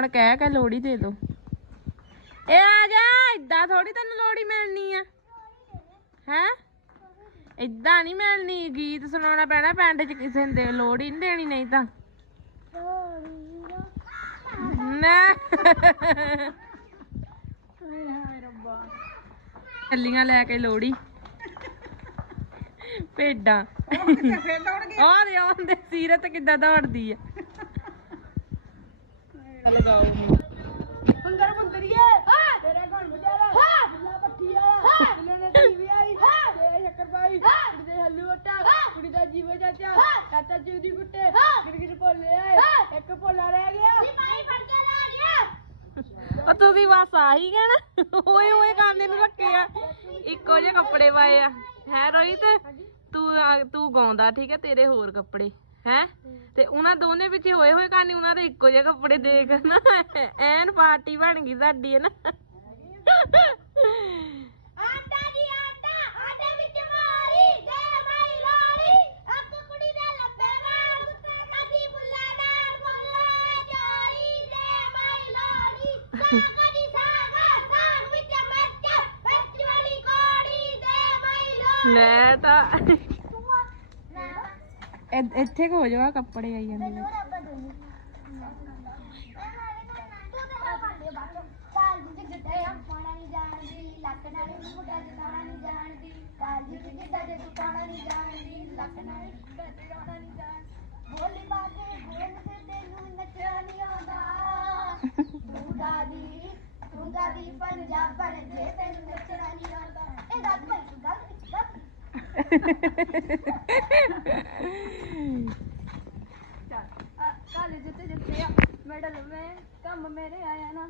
ਹੁਣ ਕਹਿ ਕੇ ਲੋੜੀ ਦੇ ਦੋ। ਇਹ ਆ ਜਾ ਇਦਾਂ ਥੋੜੀ ਤੈਨੂੰ ਲੋੜੀ ਮਿਲਣੀ ਆ। ਹੈ? ਇਦਾਂ ਨਹੀਂ ਮਿਲਣੀ ਗੀਤ ਸੁਣਾਉਣਾ ਪੈਣਾ ਪਿੰਡ 'ਚ ਕਿਸੇ ਨੂੰ ਦੇ ਲੋੜੀ ਨਹੀਂ ਦੇਣੀ ਨਹੀਂ ਤਾਂ। ਨਾ। ਚੱਲੀਆਂ ਲੈ ਕੇ ਲੋੜੀ ਭੇਡਾਂ। ਆਹ ਦੇ ਆਉਂਦੇ ਸੀਰਤ ਕਿੱਦਾਂ ਦੌੜਦੀ ਆ। ਲਗਾਓ ਅੰਦਰ ਮੁੰਦਰੀਏ ਹਾਂ। ਤੇਰੇ ਘਰ ਮੁੰਡਿਆ ਹਾਂ। ਬਿੱਲਾ ਪੱਠੀ ਵਾਲਾ। ਹਾਂ। ਬਿੱਲੇ ਨੇ ਟੀਵੀ ਆਈ ਹਾਂ। ਤੇ ਸ਼ੱਕਰ ਪਾਈ। ਕੁੜੀ ਦੇ ਹੱਲੂ ਵਟਾ। ਕੁੜੀ ਦਾ ਜੀਵੇ ਚਾਚਾ। ਚਾਚਾ ਚੂਦੀ ਕੁੱਟੇ ਗਿਰਗਿਰ ਭੋਲੇ ਆਏ। ਇੱਕ ਭੋਲਾ ਰਹਿ ਗਿਆ। ਸਿਪਾਹੀ ਫੜ ਕੇ ਲੈ ਗਿਆ। ਉਹ ਤੁਸੀਂ ਬਸ ਆਹੀ ਕਹਿਣਾ ਓਏ ਓਏ ਕਾਂਦੇ ਨੂੰ ਰੱਖੇ ਆ। ਇੱਕੋ ਜਿਹੇ ਕੱਪੜੇ ਪਾਏ ਆ। ਹੈ ਰੋਹਿਤ? ਤੂੰ ਆ- ਤੂੰ ਗਾਉਂਦਾ ਠੀਕ ਹੈ? ਤੇਰੇ ਹੋਰ ਕੱਪੜੇ। ਹੈ ਤੇ ਉਹਨਾਂ ਦੋਨੇ ਵਿੱਚ ਹੋਏ ਹੋਏ ਕਹਾਣੀ ਉਹਨਾਂ ਦੇ ਇੱਕੋ ਜਿਹੇ ਕੱਪੜੇ ਦੇਖ ਨਾ ਐਨ ਪਾਰਟੀ ਬਣ ਗਈ ਸਾਡੀ ਹੈ ਨਾ ਆਟਾ ਜੀ ਆਟਾ ਆਟੇ ਵਿੱਚ ਮਾਰੀ ਦੇ ਮਾਈ ਲਾੜੀ ਅੱਕ ਕੁੜੀ ਦੇ ਲੱਭੇ ਨਾਲ ਕਦੀ ਬੁੱਲਾ ਨਾਲ ਬੁੱਲਾ ਜਾਰੀ ਦੇ ਮਾਈ ਲਾੜੀ ਸਾਗ ਦੀ ਸਾਗ ਸਾਗ ਵਿੱਚ ਮਿਰਚ ਮਿਰਚ ਵਾਲੀ ਕੋੜੀ ਦੇ ਮਾਈ ਲਾੜੀ ਲੈ ਤਾਂ ਤੂੰ ਨਾ ਇ- ਇੱਥੇ ਕੋ ਹੋ ਜਾਵਾ ਕੱਪੜੇ ਆਈ ਜਾਂਦੇ ਵਿੱਚ ਬੋਲੀ ਬਾਗੇ ਬੋਲ ਤੇ ਤੈਨੂੰ ਨੱਚਣਾ ਨਹੀਂ ਆਉਂਦਾ ਤੂੰ ਦਾਦੀ ਤੂੰ ਦਾਦੀ ਪੰਜਾਬ ਪਰ ਜੇ ਤੈਨੂੰ ਨੱਚਣਾ ਨਹੀਂ ਆਉਂਦਾ। ਇਹ ਦਾਦੀ ਭਾਈ, ਤੂੰ ਗੱਲ ਗੱਲ ਕਾਲੇ ਜਿੱਤੇ ਜਿੱਤੇ ਆ ਮੈਡਲ ਮੈਂ ਕੰਮ ਮੇਰੇ ਆਇਆ ਨਾ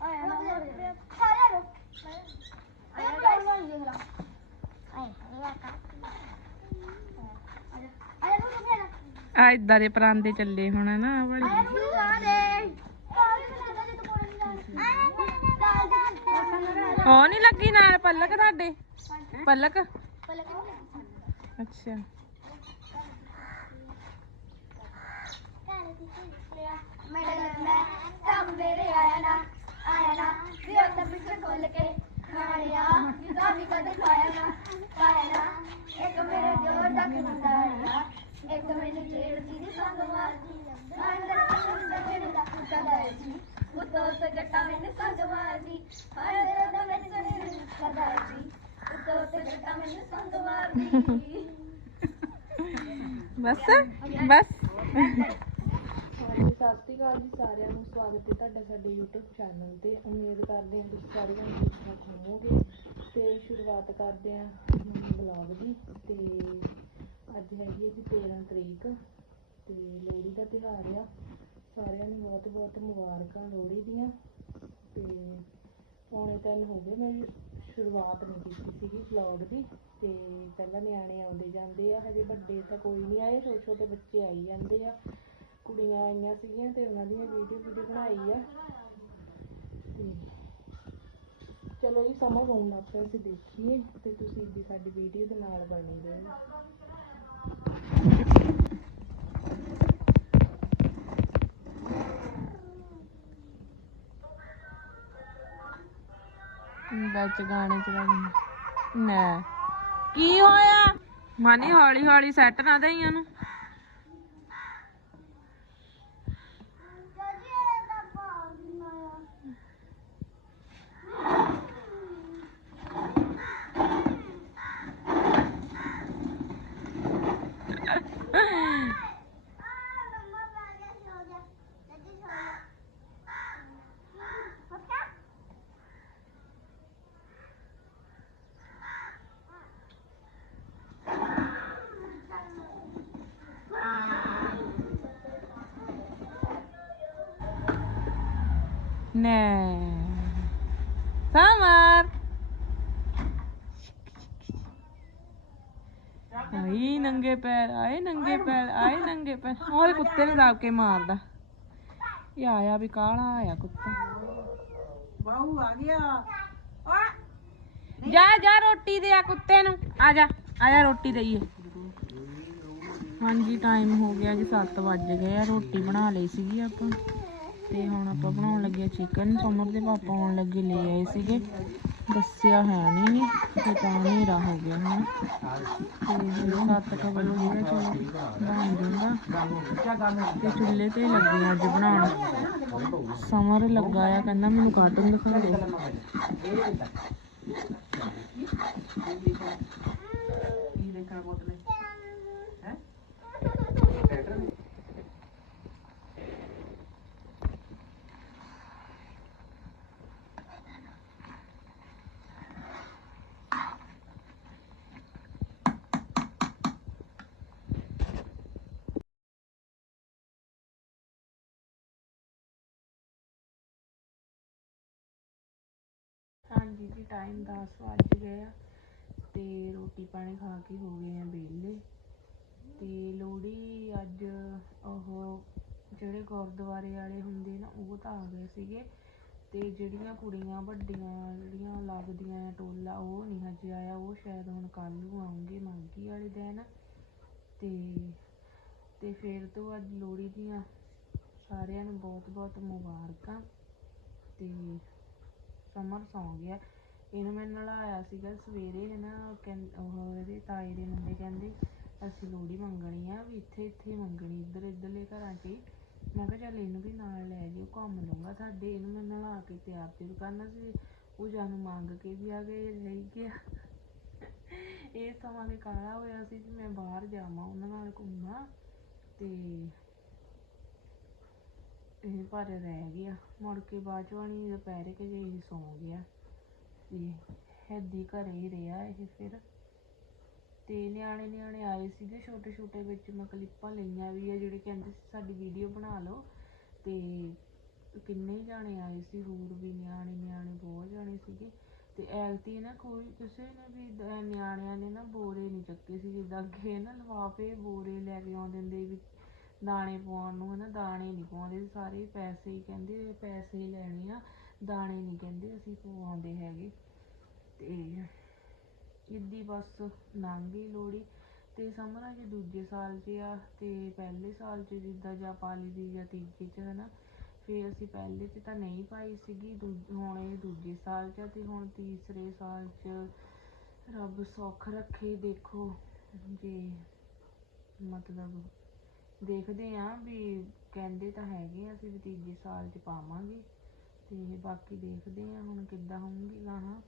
ਆਇਆ ਨਾ ਮੇਰੇ ਸਾਰਿਆਂ ਆਇਆ ਕਰ ਲੋ ਇਹ ਲਾ ਆਇਆ ਆਇਆ ਨੂੰ ਕਿਹਨੇ ਆ ਇਦਾਂ ਦੇ ਪਰਾਂਦੇ ਚੱਲੇ ਹੁਣ ਨਾ ਆਹ ਵਾਲੇ। ਆਇਆ ਨੂੰ ਲਾ ਦੇ ਉਹ ਨਹੀਂ ਲੱਗੀ ਨਾਲ ਪਲਕ ਤੁਹਾਡੇ? ਪਲਕ? ਅੱਛਾ। ਮੈਡਲ ਮੈਂ ਕੰਮ ਮੇਰੇ ਆਇਆ ਨਾ ਆਇਆ ਨਾ ਵੀ ਉਹ ਤਾਂ ਪਿੱਛੇ ਖੋਲ ਕੇ ਖਾਣਿਆ ਜਿੱਦਾਂ ਵੀ ਕਦੇ ਖਾਇਆ ਨਾ ਖਾਇਆ ਨਾ ਇੱਕ ਮੇਰੇ ਜੋਰ ਦਾ ਖੁੰਦਾ ਹੈ ਇੱਕ ਮੈਨੂੰ ਛੇੜਦੀ ਦੀ ਸੰਗ ਮਾਰਦੀ ਅੰਦਰ ਅੰਦਰ ਮੇਰੇ ਦਾ ਕਦਾ ਹੈ ਜੀ ਉਤੋਂ ਤੋਂ ਜੱਟਾ ਮੈਨੂੰ ਸੰਗ ਮਾਰਦੀ ਅੰਦਰ ਦਾ ਮੈਨੂੰ ਕਦਾ ਹੈ ਜੀ ਉਤੋਂ ਤੋਂ ਜੱਟਾ ਮੈਨੂੰ ਸੰਗ ਮਾਰਦੀ ਬਸ ਬਸ। ਹਾਂਜੀ, ਸਤਿ ਸ਼੍ਰੀ ਅਕਾਲ ਜੀ ਸਾਰਿਆਂ ਨੂੰ। ਸਵਾਗਤ ਹੈ ਤੁਹਾਡਾ ਸਾਡੇ YouTube ਚੈਨਲ ਤੇ। ਉਮੀਦ ਕਰਦੇ ਹਾਂ ਤੁਸੀਂ ਸਾਰੇ ਜਣੇ ਠੀਕ ਠਾਕ ਹੋਵੋਗੇ। ਤੇ ਸ਼ੁਰੂਆਤ ਕਰਦੇ ਹਾਂ ਬਲੌਗ ਦੀ। ਤੇ ਅੱਜ ਹੈਗੀ ਹੈ ਜੀ 13 ਤਰੀਕ। ਤੇ ਲੋਹੜੀ ਦਾ ਤਿਉਹਾਰ ਆ। ਸਾਰਿਆਂ ਨੂੰ ਬਹੁਤ ਬਹੁਤ ਮੁਬਾਰਕਾਂ ਲੋਹੜੀ ਦੀਆਂ। ਤੇ ਪੌਣੇ ਤਿੰਨ ਹੋ ਗਏ, ਮੈਂ ਸ਼ੁਰੂਆਤ ਨਹੀਂ ਕੀਤੀ ਸੀਗੀ ਵਲੌਗ ਦੀ ਤੇ ਪਹਿਲਾਂ ਨਿਆਣੇ ਆਉਂਦੇ ਜਾਂਦੇ ਆ, ਹਜੇ ਵੱਡੇ ਤਾਂ ਕੋਈ ਨਹੀਂ ਆਏ ਛੋਟੇ ਛੋਟੇ ਬੱਚੇ ਆਈ ਜਾਂਦੇ ਆ, ਕੁੜੀਆਂ ਆਈਆਂ ਸੀਗੀਆਂ ਤੇ ਉਹਨਾਂ ਦੀਆਂ ਵੀਡੀਓ ਵੀਡੀਓ ਬਣਾਈ ਆ। ਤੇ ਚਲੋ ਜੀ, ਸਮਾਂ ਹੋਣ ਲੱਗ ਪਿਆ, ਅਸੀਂ ਦੇਖੀਏ ਤੇ ਤੁਸੀਂ ਵੀ ਸਾਡੀ ਵੀਡੀਓ ਦੇ ਨਾਲ ਬਣੇ ਰਹੋ। ਵਿੱਚ ਗਾਣੇ ਚਲਾ ਦਿੰਦੇ ਨਾ। ਕੀ ਹੋਇਆ? ਮਾਨੀ ਹੌਲੀ ਹੌਲੀ ਸੈੱਟ ਨਾ ਦੇਈ ਉਹਨੂੰ। ਨਾ ਸਮਰ ਆਈ ਨੰਗੇ ਪੈਰ ਆਏ ਨੰਗੇ ਪੈਰ ਆਏ ਨੰਗੇ ਪੈਰ ਉਹਦੇ ਕੁੱਤੇ ਨੇ ਦਾਬ ਕੇ ਮਾਰਦਾ ਇਹ ਆਇਆ ਵੀ ਕਾਲਾ ਆਇਆ ਕੁੱਤਾ ਬਾਹੂ ਆ ਗਿਆ ਜਾ ਜਾ ਰੋਟੀ ਦੇ ਆ ਕੁੱਤੇ ਨੂੰ ਆ ਜਾ ਆ ਜਾ ਰੋਟੀ ਦੇਈਏ ਹਾਂਜੀ ਟਾਈਮ ਹੋ ਗਿਆ ਜੀ 7 ਵੱਜ ਗਏ ਆ ਰੋਟੀ ਬਣਾ ਲਈ ਸੀਗੀ ਆਪਾਂ ਤੇ ਹੁਣ ਆਪਾਂ ਬਣਾਉਣ ਲੱਗੇ ਚਿਕਨ ਸਮਰ ਦੇ ਪਾਪਾ ਆਉਣ ਲੱਗੇ, ਲੈ ਆਏ ਸੀਗੇ। ਦੱਸਿਆ ਹੈ ਨਹੀਂ ਤੇ ਤਾਂ ਹਨੇਰਾ ਹੋ ਗਿਆ ਹੁਣ। ਤੇ ਸੱਤ ਕੁ ਵਜੇ ਆ, ਚਲੋ ਬਣ ਜੂਗਾ ਤੇ ਚੁੱਲ੍ਹੇ ਤੇ ਲੱਗੇ ਅੱਜ ਬਣਾਉਣ। ਸਮਰ ਲੱਗਾ ਆ, ਕਹਿੰਦਾ ਮੈਨੂੰ ਕਾਰਟੂਨ ਦਿਖਾ ਦੇ। ਹਾਂਜੀ ਜੀ ਟਾਈਮ 10 ਵੱਜ ਗਏ ਆ ਤੇ ਰੋਟੀ ਪਾਣੀ ਖਾ ਕੇ ਹੋ ਗਏ ਆ ਵਿਹਲੇ। ਤੇ ਲੋਹੜੀ ਅੱਜ ਉਹ ਜਿਹੜੇ ਗੁਰਦੁਆਰੇ ਵਾਲੇ ਹੁੰਦੇ ਨਾ, ਉਹ ਤਾਂ ਆ ਗਏ ਸੀਗੇ। ਤੇ ਜਿਹੜੀਆਂ ਕੁੜੀਆਂ ਵੱਡੀਆਂ, ਜਿਹੜੀਆਂ ਲੱਗਦੀਆਂ ਆ ਟੋਲਾ, ਉਹ ਨਹੀਂ ਹਜੇ ਆਇਆ। ਉਹ ਸ਼ਾਇਦ ਹੁਣ ਕੱਲ ਨੂੰ ਆਉਂਗੇ ਮਾਘੀ ਵਾਲੇ ਦਿਨ। ਤੇ ਤੇ ਫਿਰ ਤੋਂ ਅੱਜ ਲੋਹੜੀ ਦੀਆਂ ਸਾਰਿਆਂ ਨੂੰ ਬਹੁਤ ਬਹੁਤ ਮੁਬਾਰਕਾਂ। ਤੇ ਸਮਰ ਸੌਂ ਗਿਆ। ਇਹਨੂੰ ਮੈਂ ਨਲਾਇਆ ਸੀਗਾ ਸਵੇਰੇ ਹੈ ਨਾ ਉਹ ਇਹਦੇ ਤਾਏ ਦੇ ਮੁੰਡੇ ਕਹਿੰਦੇ, ਅਸੀਂ ਲੋਹੜੀ ਮੰਗਣੀ ਆ, ਵੀ ਇੱਥੇ ਇੱਥੇ ਮੰਗਣੀ, ਇੱਧਰ, ਇੱਧਰਲੇ ਘਰਾਂ 'ਚ ਮੈਂ ਕਿਹਾ, ਚੱਲ ਇਹਨੂੰ ਵੀ ਨਾਲ ਲੈ ਜਿਓ, ਘੁੰਮ ਲਊਗਾ ਸਾਡੇ। ਇਹਨੂੰ ਮੈਂ ਨਲਾ ਕੇ ਤਿਆਰ ਤਿਉਰ ਕਰਨਾ ਸੀ। ਉਹ ਨੂੰ ਮੰਗ ਕੇ ਵੀ ਆ ਗਏ, ਰਹਿ ਗਿਆ। ਇਹ ਸਮਾਂ ਦੇ ਕਾਲਾ ਹੋਇਆ ਸੀ ਕਿ ਮੈਂ ਬਾਹਰ ਜਾਵਾਂ, ਉਹਨਾਂ ਨਾਲ ਘੁੰਮਾਂ ਤੇ ਇਹ ਪਰ ਰਹਿ ਗਿਆ। ਮੁੜ ਕੇ ਬਾਅਦ ਚੋਂ ਨਹੀਂ ਦੁਪਹਿਰੇ ਕਿ ਜੇ ਸੌਂ ਗਿਆ। ਤੇ ਹੈਦੀ ਘਰੇ ਹੀ ਰਿਹਾ ਇਹ ਫਿਰ। ਤੇ ਨਿਆਣੇ ਨਿਆਣੇ ਆਏ ਸੀਗੇ ਛੋਟੇ ਛੋਟੇ ਵਿੱਚ। ਮੈਂ ਕਲਿੱਪਾਂ ਲਈਆਂ ਵੀ ਆ ਜਿਹੜੇ ਕਹਿੰਦੇ ਸੀ ਸਾਡੀ ਵੀਡੀਓ ਬਣਾ ਲਓ। ਤੇ ਕਿੰਨੇ ਜਾਣੇ ਆਏ ਸੀ ਹੋਰ ਵੀ ਨਿਆਣੇ ਨਿਆਣੇ, ਬਹੁਤ ਜਾਣੇ ਸੀਗੇ। ਤੇ ਐਲਤੀ ਨਾ ਕੋਈ ਕਿਸੇ ਨੇ ਵੀ ਨਿਆਣਿਆਂ ਨੇ ਨਾ ਬੋਰੇ ਨਹੀਂ ਚੱਕੇ ਸੀ। ਜਿੱਦਾਂ ਅੱਗੇ ਨਾ ਲਿਫਾਫੇ ਬੋਰੇ ਲੈ ਕੇ ਆਉਂਦੇ ਹੁੰਦੇ ਵੀ ਦਾਣੇ ਪਾਉਣ ਨੂੰ, ਹਨਾ? ਦਾਣੇ ਨਹੀਂ ਪਾਉਂਦੇ ਸਾਰੇ, ਪੈਸੇ ਹੀ ਕਹਿੰਦੇ ਪੈਸੇ ਹੀ ਲੈਣੇ ਆ। ਦਾਣੇ ਨਹੀਂ ਕਹਿੰਦੇ ਅਸੀਂ ਪਵਾਉਂਦੇ ਹੈਗੇ। ਤੇ ਇੱਦੀ ਬਸ ਲੰਘ ਗਈ ਲੋਹੜੀ। ਤੇ ਸਮਝਣਾ ਜੀ ਦੂਜੇ ਸਾਲ 'ਚ ਆ, ਤੇ ਪਹਿਲੇ ਸਾਲ 'ਚ ਜਿੱਦਾਂ ਜਾਂ ਪਾਲੀ ਦੀ ਜਾਂ ਤੀਜੇ 'ਚ, ਹਨਾ? ਫਿਰ ਅਸੀਂ ਪਹਿਲੇ 'ਚ ਤਾਂ ਨਹੀਂ ਪਾਈ ਸੀਗੀ ਦੂ ਹੁਣ ਇਹ ਦੂਜੇ ਸਾਲ 'ਚ ਆ ਤੇ ਹੁਣ ਤੀਸਰੇ ਸਾਲ 'ਚ ਰੱਬ ਸੌਖ ਰੱਖੇ, ਦੇਖੋ। ਜੇ ਮਤਲਬ ਦੇਖਦੇ ਆਂ ਵੀ ਕਹਿੰਦੇ ਤਾਂ ਹੈਗੇ ਆ, ਅਸੀਂ ਵੀ ਤੀਜੇ ਸਾਲ 'ਚ ਪਾਵਾਂਗੇ। ਤੇ ਬਾਕੀ ਦੇਖਦੇ ਆਂ ਹੁਣ ਕਿੱਦਾਂ ਹੋਊਗੀ ਗਾਹਾਂ।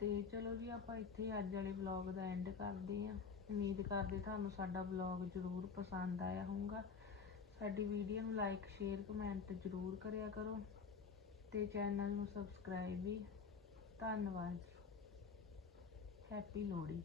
ਤੇ ਚਲੋ ਜੀ, ਆਪਾਂ ਇੱਥੇ ਅੱਜ ਵਾਲੇ ਵਲੌਗ ਦਾ ਐਂਡ ਕਰਦੇ ਆਂ। ਉਮੀਦ ਕਰਦੇ ਤੁਹਾਨੂੰ ਸਾਡਾ ਵਲੌਗ ਜ਼ਰੂਰ ਪਸੰਦ ਆਇਆ ਹੋਊਗਾ। ਸਾਡੀ ਵੀਡੀਓ ਨੂੰ ਲਾਈਕ ਸ਼ੇਅਰ ਕਮੈਂਟ ਜ਼ਰੂਰ ਕਰਿਆ ਕਰੋ। ਤੇ ਚੈਨਲ ਨੂੰ ਸਬਸਕ੍ਰਾਈਬ ਵੀ। ਧੰਨਵਾਦ ਹੈਪੀ ਲੋਹੜੀ।